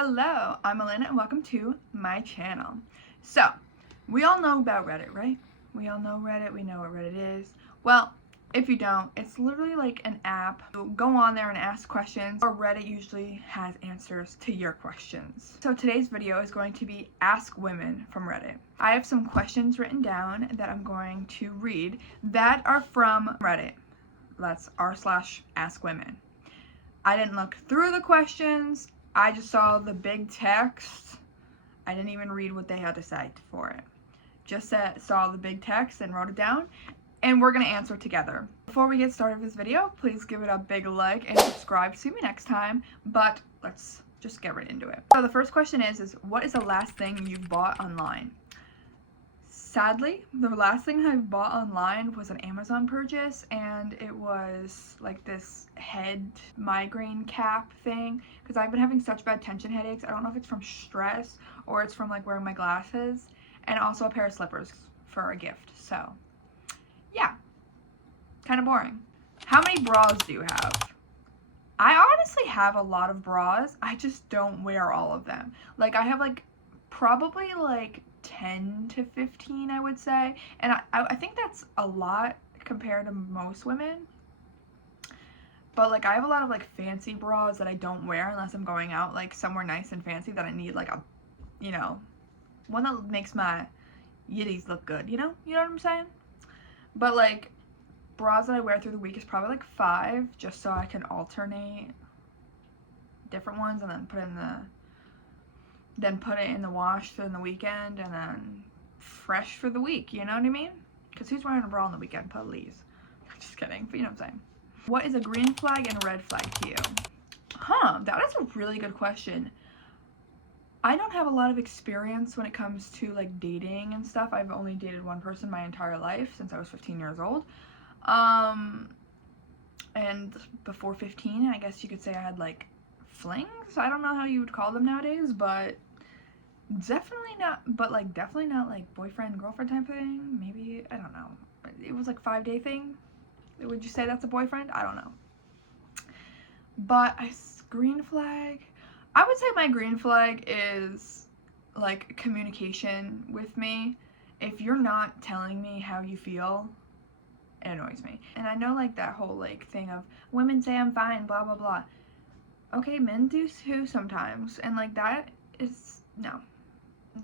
Hello, I'm Elena and welcome to my channel. So, we all know about Reddit, right? We all know Reddit, we know what Reddit is. Well, if you don't, it's literally like an app. You go on there and ask questions, or Reddit usually has answers to your questions. So today's video is going to be Ask Women from Reddit. I have some questions written down that I'm going to read that are from Reddit. That's r/askwomen. I didn't look through the questions. I just saw the big text. I didn't even read what they had to say for it. Just saw the big text and wrote it down, and we're gonna answer together. Before we get started with this video, please give it a big like and subscribe. See me next time, but let's just get right into it. So the first question is what is the last thing you've bought online? Sadly, the last thing I've bought online was an Amazon purchase, and it was like this head migraine cap thing because I've been having such bad tension headaches. I don't know if it's from stress or it's from like wearing my glasses, and also a pair of slippers for a gift. So yeah, kind of boring. How many bras do you have? I honestly have a lot of bras. I just don't wear all of them. Like I have like probably like 10 to 15, I would say, and I think that's a lot compared to most women. But like I have a lot of like fancy bras that I don't wear unless I'm going out like somewhere nice and fancy that I need like a, you know, one that makes my yitties look good, you know what I'm saying? But like bras that I wear through the week is probably like 5, just so I can alternate different ones and then put it in the wash for the weekend and then fresh for the week, you know what I mean? Because who's wearing a bra on the weekend, please? Just kidding, but you know what I'm saying. What is a green flag and a red flag to you? That is a really good question. I don't have a lot of experience when it comes to like dating and stuff. I've only dated one person my entire life since I was 15 years old. And before 15, I guess you could say I had like flings. I don't know how you would call them nowadays, but definitely not like boyfriend girlfriend type thing. Maybe, I don't know, it was like 5-day thing. Would you say that's a boyfriend? I don't know. But green flag, I would say my green flag is like communication with me. If you're not telling me how you feel, it annoys me. And I know like that whole like thing of women say I'm fine, blah blah blah. Okay, men do too sometimes, and like that is, no,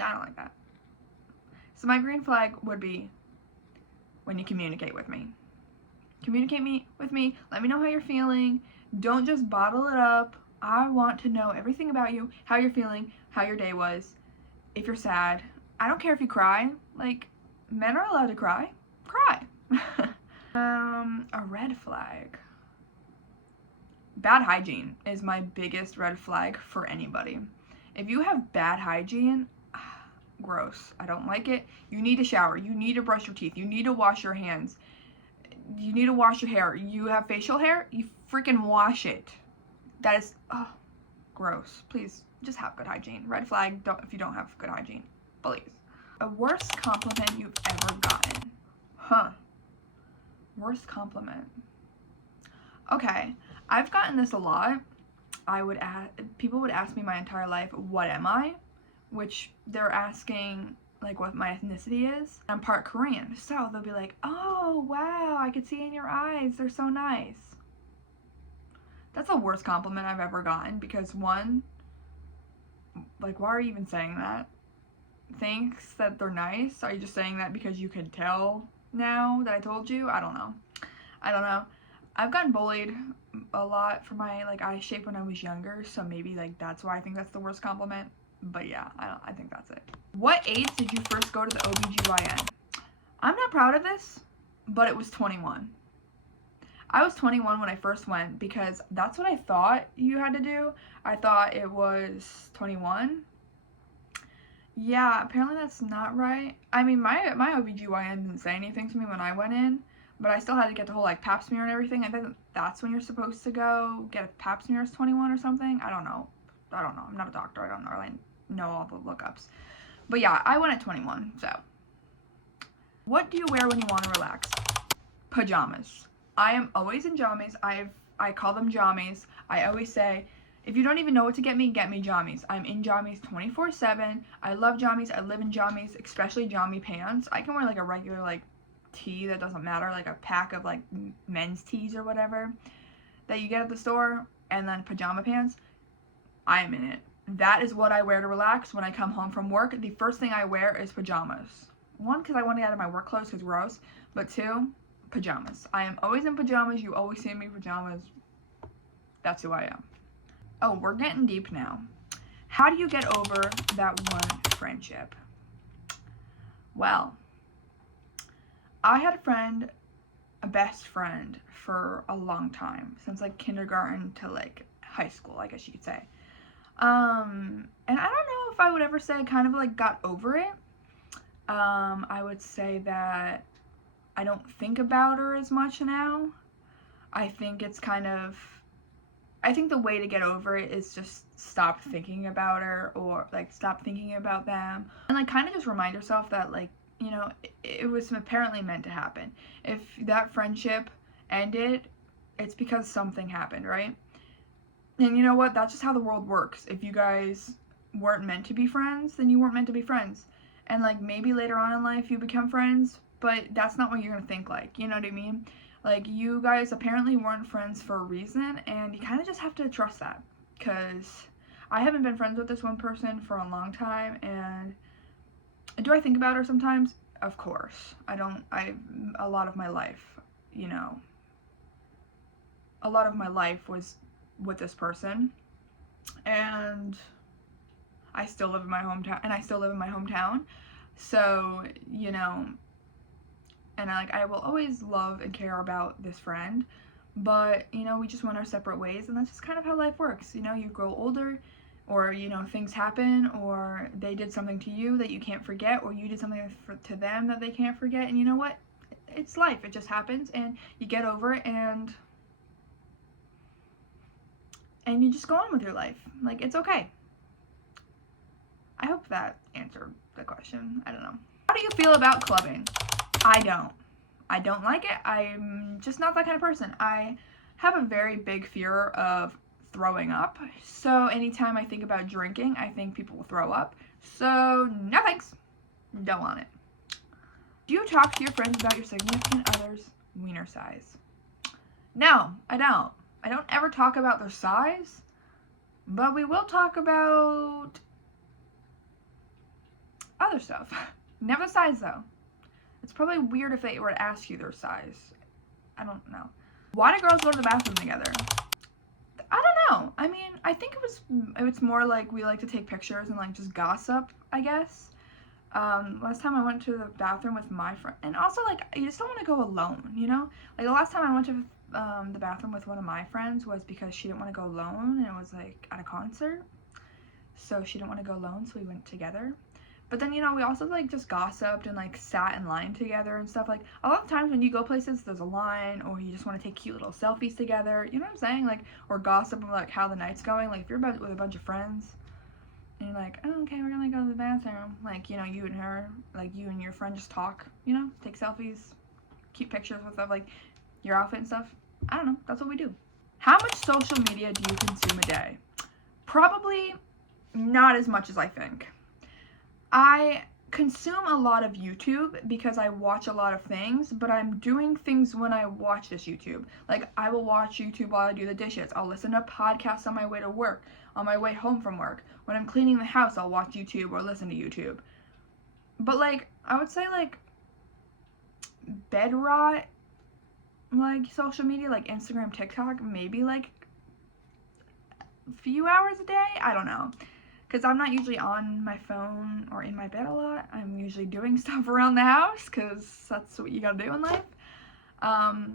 I don't like that. So my green flag would be when you communicate with me. Communicate with me, let me know how you're feeling. Don't just bottle it up. I want to know everything about you, how you're feeling, how your day was. If you're sad, I don't care if you cry. Like, men are allowed to cry. Cry. A red flag. Bad hygiene is my biggest red flag for anybody. If you have bad hygiene, gross. I don't like it. You need to shower. You need to brush your teeth. You need to wash your hands. You need to wash your hair. You have facial hair, you freaking wash it. That is, gross. Please, just have good hygiene. Red flag if you don't have good hygiene. Please. A worst compliment you've ever gotten. Worst compliment. Okay, I've gotten this a lot. People would ask me my entire life, what am I? Which they're asking like what my ethnicity is. I'm part Korean, so they'll be like, oh wow, I could see in your eyes, they're so nice. That's the worst compliment I've ever gotten, because one, like, why are you even saying that? Thanks that they're nice. Are you just saying that because you could tell now that I told you? I don't know. I've gotten bullied a lot for my like eye shape when I was younger, so maybe like that's why I think that's the worst compliment. But yeah, I think that's it. What age did you first go to the OBGYN? I'm not proud of this, but it was 21. I was 21 when I first went because that's what I thought you had to do. I thought it was 21. Yeah, apparently that's not right. I mean, my OBGYN didn't say anything to me when I went in, but I still had to get the whole like pap smear and everything. I think that's when you're supposed to go get a pap smear as 21 or something. I don't know. I'm not a doctor. I don't really know all the lookups. But yeah, I went at 21, so. What do you wear when you want to relax? Pajamas. I am always in jammies. I call them jammies. I always say If you don't even know what to get me jammies. I'm in jammies 24/7. I love jammies. I live in jammies, especially jammy pants. I can wear like a regular like tee that doesn't matter, like a pack of like men's tees or whatever that you get at the store, and then pajama pants. I am in it. That is what I wear to relax when I come home from work. The first thing I wear is pajamas. One, because I want to get out of my work clothes because gross, but two, pajamas. I am always in pajamas. You always see me in pajamas. That's who I am. Oh, we're getting deep now. How do you get over that one friendship? Well, I had a best friend for a long time, since like kindergarten to like high school, I guess you could say. And I don't know if I would ever say I kind of like got over it. I would say that I don't think about her as much now. I think the way to get over it is just stop thinking about her, or like stop thinking about them, and like kind of just remind yourself that like, you know, it was apparently meant to happen. If that friendship ended, it's because something happened, right? And you know what? That's just how the world works. If you guys weren't meant to be friends, then you weren't meant to be friends. And like maybe later on in life you become friends, but that's not what you're gonna think like. You know what I mean? Like, you guys apparently weren't friends for a reason, and you kind of just have to trust that. Because I haven't been friends with this one person for a long time, and do I think about her sometimes? Of course. A lot of my life, you know, a lot of my life was with this person, and I still live in my hometown, so, you know, and I will always love and care about this friend, but, you know, we just went our separate ways, and that's just kind of how life works. You know, you grow older, or, you know, things happen, or they did something to you that you can't forget, or you did something to them that they can't forget, and you know what? It's life. It just happens, and you get over it, and you just go on with your life. Like, it's okay. I hope that answered the question. I don't know. How do you feel about clubbing? I don't like it. I'm just not that kind of person. I have a very big fear of throwing up. So anytime I think about drinking, I think people will throw up. So no thanks. Don't want it. Do you talk to your friends about your significant other's wiener size? No, I don't. I don't ever talk about their size, but we will talk about other stuff. Never the size though. It's probably weird if they were to ask you their size. I don't know. Why do girls go to the bathroom together? I don't know. I mean, I think it's more like we like to take pictures and like just gossip, I guess. Last time I went to the bathroom with my friend, and also like you just don't want to go alone, you know? Like the last time I went to the bathroom with one of my friends was because she didn't want to go alone, and it was like at a concert. So she didn't want to go alone, so we went together. But then, you know, we also, like, just gossiped and, like, sat in line together and stuff. Like, a lot of times when you go places, there's a line, or you just want to take cute little selfies together. You know what I'm saying? Like, or gossip about, like, how the night's going. Like, if you're with a bunch of friends, and you're like, oh, okay, we're gonna go to the bathroom. Like, you know, you and her, like, you and your friend just talk, you know? Take selfies, keep pictures with stuff, like, your outfit and stuff. I don't know. That's what we do. How much social media do you consume a day? Probably not as much as I think. I consume a lot of YouTube because I watch a lot of things, but I'm doing things when I watch this YouTube. Like, I will watch YouTube while I do the dishes. I'll listen to podcasts on my way to work, on my way home from work. When I'm cleaning the house, I'll watch YouTube or listen to YouTube. But, like, I would say, like, bed rot, like, social media, like Instagram, TikTok, maybe, like, a few hours a day? I don't know. Because I'm not usually on my phone or in my bed a lot. I'm usually doing stuff around the house because that's what you gotta do in life. But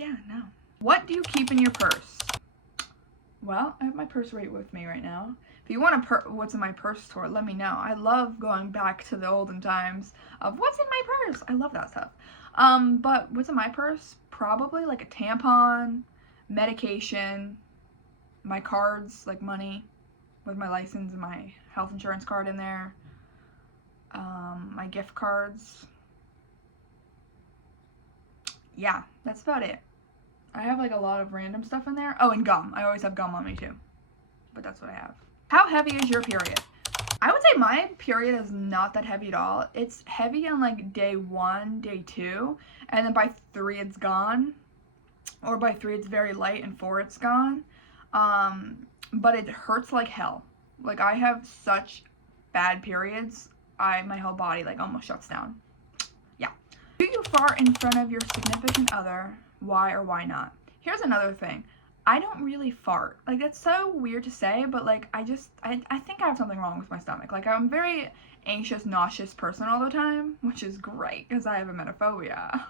yeah, no. What do you keep in your purse? Well, I have my purse right with me right now. If you want what's in my purse tour, let me know. I love going back to the olden times of what's in my purse. I love that stuff. But what's in my purse? Probably like a tampon, medication, my cards, like money, with my license and my health insurance card in there, my gift cards. Yeah, that's about it. I have like a lot of random stuff in there. Oh, and gum. I always have gum on me too. But that's what I have. How heavy is your period? I would say my period is not that heavy at all. It's heavy on like day 1, day 2, and then by 3 it's gone. Or by 3 it's very light, and 4 it's gone. But it hurts like hell. Like, I have such bad periods, my whole body like almost shuts down. Yeah. Do you fart in front of your significant other? Why or why not? Here's another thing. I don't really fart. Like, that's so weird to say, but like I think I have something wrong with my stomach. Like, I'm a very anxious, nauseous person all the time, which is great because I have emetophobia.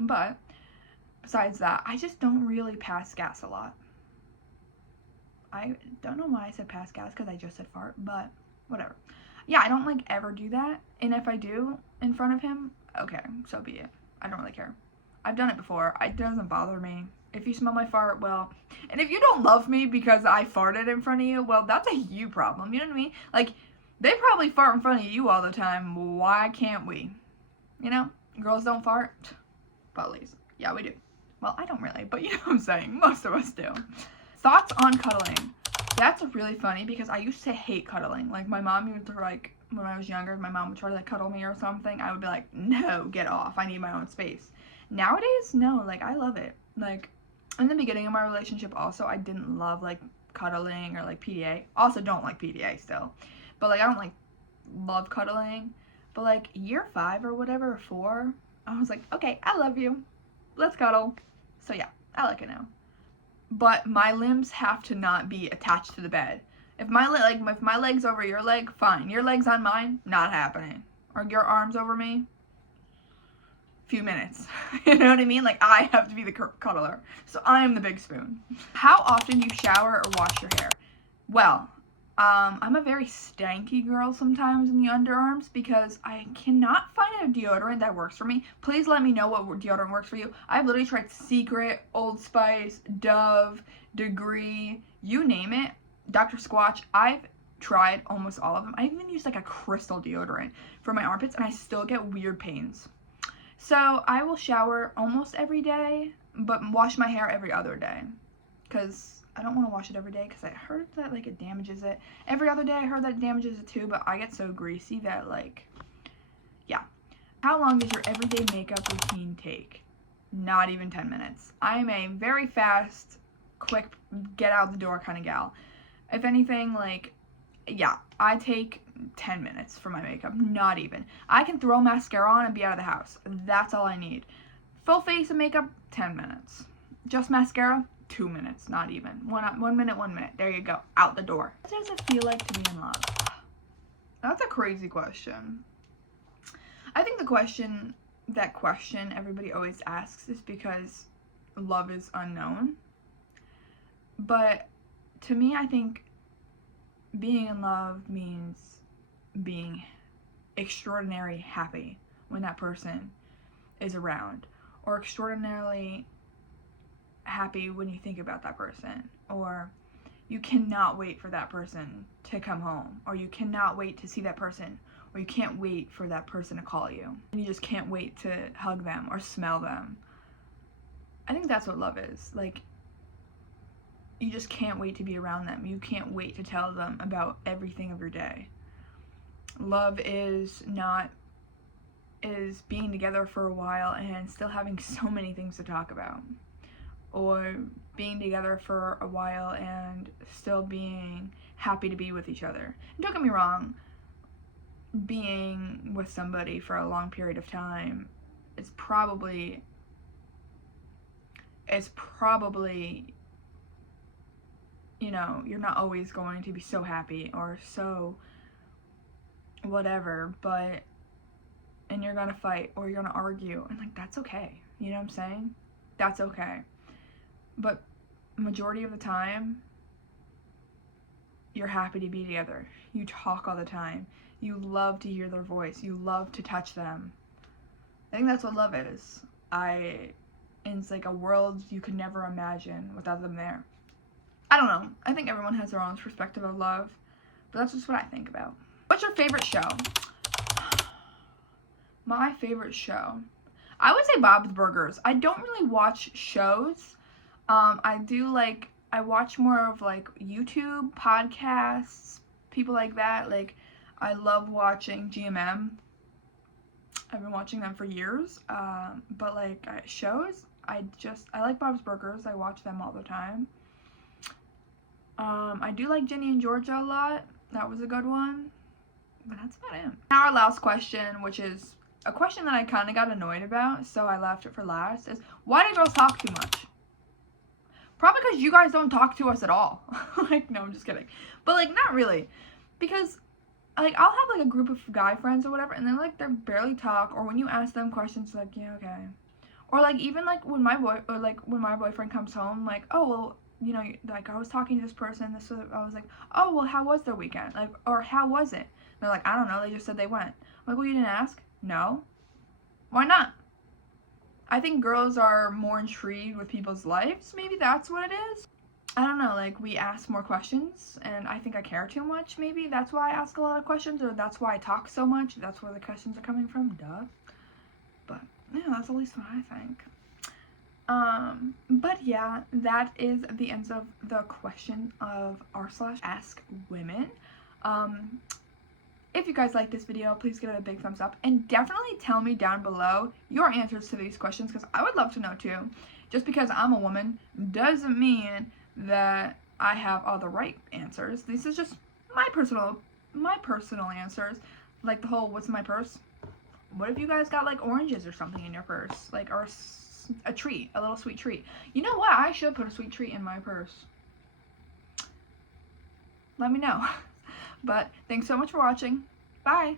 But besides that, I just don't really pass gas a lot. I don't know why I said pass gas, because I just said fart, but whatever. Yeah, I don't like ever do that, and if I do in front of him, okay, so be it. I don't really care. I've done it before. It doesn't bother me. If you smell my fart, well, and if you don't love me because I farted in front of you, well, that's a you problem, you know what I mean? Like, they probably fart in front of you all the time. Why can't we? You know? Girls don't fart. Bullies. Yeah, we do. Well, I don't really, but you know what I'm saying. Most of us do. Thoughts on cuddling? That's really funny because I used to hate cuddling. Like, my mom used to, like, when I was younger, my mom would try to, like, cuddle me or something. I would be like, no, get off. I need my own space. Nowadays, no. Like, I love it. Like, in the beginning of my relationship also, I didn't love, like, cuddling or, like, PDA. Also don't like PDA still. But, like, I don't, like, love cuddling. But, like, year 5 or whatever, or 4, I was like, okay, I love you. Let's cuddle. So, yeah, I like it now. But my limbs have to not be attached to the bed. If my if my leg's over your leg, fine. Your leg's on mine, not happening. Or your arm's over me, few minutes. You know what I mean? Like, I have to be the cuddler. So I'm the big spoon. How often do you shower or wash your hair? Well, I'm a very stanky girl sometimes in the underarms because I cannot find a deodorant that works for me. Please let me know what deodorant works for you. I've literally tried Secret, Old Spice, Dove, Degree, you name it, Dr. Squatch. I've tried almost all of them. I even used like a crystal deodorant for my armpits and I still get weird pains. So I will shower almost every day, but wash my hair every other day because I don't want to wash it every day because I heard that, like, it damages it. Every other day I heard that it damages it too, but I get so greasy that, like, yeah. How long does your everyday makeup routine take? Not even 10 minutes. I am a very fast, quick, get out the door kind of gal. If anything, like, yeah, I take 10 minutes for my makeup. Not even. I can throw mascara on and be out of the house. That's all I need. Full face of makeup, 10 minutes. Just mascara, 2 minutes, not even. 1 minute, 1 minute. There you go. Out the door. What does it feel like to be in love? That's a crazy question. I think that question everybody always asks is because love is unknown. But to me, I think being in love means being extraordinarily happy when that person is around, or extraordinarily happy when you think about that person, or you cannot wait for that person to come home, or you cannot wait to see that person, or you can't wait for that person to call you, and you just can't wait to hug them or smell them. I think that's what love is. Like, you just can't wait to be around them. You can't wait to tell them about everything of your day. Love is being together for a while and still having so many things to talk about. Or being together for a while and still being happy to be with each other. And don't get me wrong, being with somebody for a long period of time is probably, you know, you're not always going to be so happy or so whatever, and you're gonna fight or you're gonna argue, and like, that's okay. You know what I'm saying? That's okay. But majority of the time, you're happy to be together. You talk all the time. You love to hear their voice. You love to touch them. I think that's what love is. And it's like a world you could never imagine without them there. I don't know. I think everyone has their own perspective of love, but that's just what I think about. What's your favorite show? My favorite show? I would say Bob's Burgers. I don't really watch shows. I watch more of like YouTube, podcasts, people like that. Like, I love watching GMM. I've been watching them for years. But like shows, I like Bob's Burgers. I watch them all the time. I do like Ginny and Georgia a lot. That was a good one. But that's about it. Now our last question, which is a question that I kind of got annoyed about, so I left it for last, is why do girls talk too much? Probably because you guys don't talk to us at all. Like, no, I'm just kidding. But like, not really. Because like, I'll have like a group of guy friends or whatever, and then like they barely talk, or when you ask them questions, like, yeah, okay. Or like, even like when my boyfriend comes home, like, oh well, you know, like I was talking to this person, I was like, oh well, how was their weekend? Like, or how was it? And they're like, I don't know, they just said they went. I'm like, well, you didn't ask? No. Why not? I think girls are more intrigued with people's lives. Maybe that's what it is. I don't know, like, we ask more questions, and I think I care too much, maybe. That's why I ask a lot of questions, or that's why I talk so much. That's where the questions are coming from, duh. But, yeah, that's at least what I think. But yeah, that is the end of the question of r/ask women. If you guys like this video, please give it a big thumbs up, and definitely tell me down below your answers to these questions, because I would love to know too. Just because I'm a woman doesn't mean that I have all the right answers. This is just my personal answers. Like the whole, what's in my purse? What if you guys got like oranges or something in your purse? Like, or a treat, a little sweet treat. You know what? I should put a sweet treat in my purse. Let me know. But thanks so much for watching. Bye.